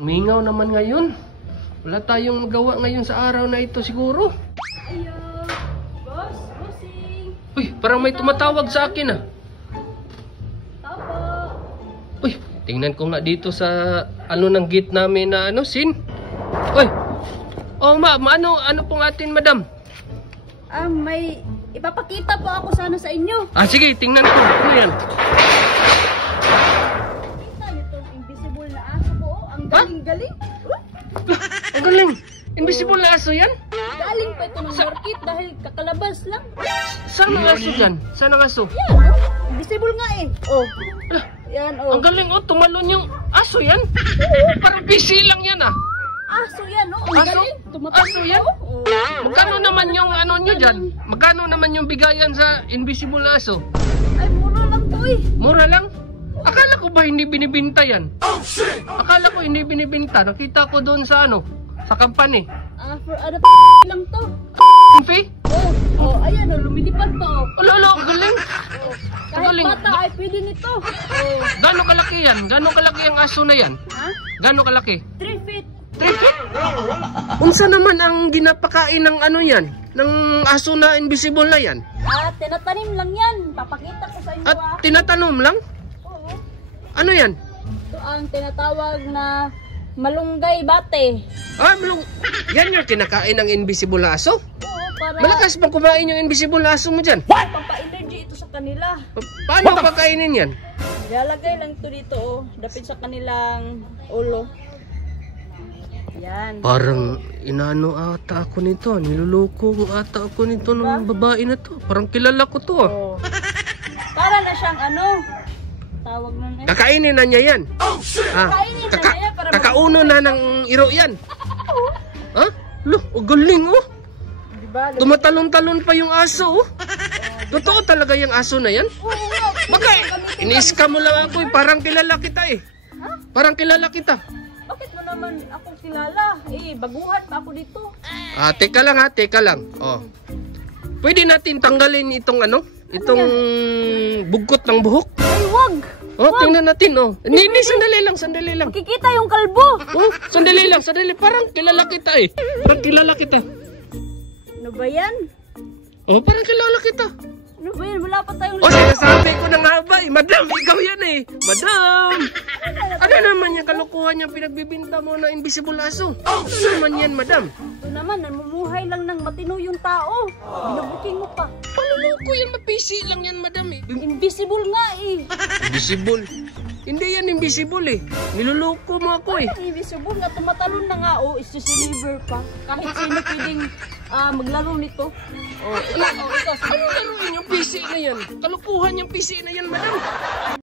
Mingaw naman ngayon. Wala tayong magawa ngayon sa araw na ito siguro. Ayo, boss, bossing. Uy, parang may tumatawag sa akin ah. Tao po. Uy, tingnan ko nga dito sa ano ng gate namin na sin. Uy. Oh, ma'am, ano pong atin, madam? May ipapakita po ako sana sa inyo. Ah, sige, tingnan ko. Ano yan? Kita niyo tong invisible na aso po. Ang galing-galing. Ang galing. Invisible na aso yan? Galing pa ito ng market dahil kakalabas lang. Saan ang aso dyan? Saan ang aso? Yan, oh. Invisible nga eh. Oh. Ah, Yan, oh. ang galing, oh. Tumalon yung aso yan. Parang busy lang yan ah. Aso yan, oh. Ang Aso? galing. Tumatakbo. Aso yan? Oh. Magkano naman yung ano nyo dyan? Magkano naman yung bigayan sa invisible na aso? Ay, mura lang to eh. Mura lang? Akala ko ba hindi binibinta yan? Akala ko hindi binibinta. Nakita ko doon sa sa company. For ano lang to. Fee? Oh, ayan, oh. Lumilipad pa, oh. Lolo, ang galing. Kahit galing. bata ay pwede nito. Oh. Gano'ng kalaki yan? Gano'ng kalaki ang aso na yan? Ha? Gano'ng kalaki? 3 feet. 3 feet? Unsa naman ang ginapakain ng yan? Ng aso na invisible na yan? Tinatanim lang yan. Papakita ko sa inyo. At tinatanom lang? Oo. Ano yan? Ito ang tinatawag na malunggay bate. Ah, yan yung kinakain ng invisible na aso? Oo, para Malakas pang kumain yung invisible na aso mo dyan. pampa-energy ito sa kanila. Paano pakainin yan? Ilalagay lang ito dito, oh. Dapit sa kanilang ulo. Yan. Parang inano ata ako nito. Niluloko ata ako nito ng babae na to. Parang kilala ko to. Oh. Para na siyang tawag nun eh. Kakainin na niya yan. Kainin na niya para kakauno na ng iro yan. Ha? Ang galing oh. Diba? Tumatalon-talon pa yung aso oh. Totoo talaga yung aso na yan? Oo nga. Baka ini-scam mo lang ako eh. Parang kilala kita eh. Parang kilala kita. Bakit mo naman ako kilala? Baguhan pa ako dito. Teka lang ha, teka lang. Oh. Pwede natin tanggalin itong itong bugkot ng buhok. Ay, wag! Oh, tingnan natin oh. Hindi, sandali lang. Makikita yung kalbo. Oh, sandali lang. Parang kilala kita eh. Parang kilala kita. Ano ba yan? Oh, parang kilala kita. Ano ba yan? Wala pa tayong Oh, sinasabi ko na nga ba eh. Madam, ikaw yan eh. Madam! Ano naman yung kalokohan yung pinagbibinta mo na invisible aso? Ano naman yan, madam? Ito naman, namumuhay lang ng matino yung tao. Binabuking mo pa. Paluloko yan, mapisi lang yan, madam eh. Invisible nga eh. Invisible? Hindi yan invisible eh. Niluloko mo ako eh. Ang invisible nga, tumatalon na nga oh. Isi-silver pa. Kahit sino pwedeng maglaro nito. Oh, ito. Ano laruin yung PC na yan? Kalukuhan yung PC na yan, madam.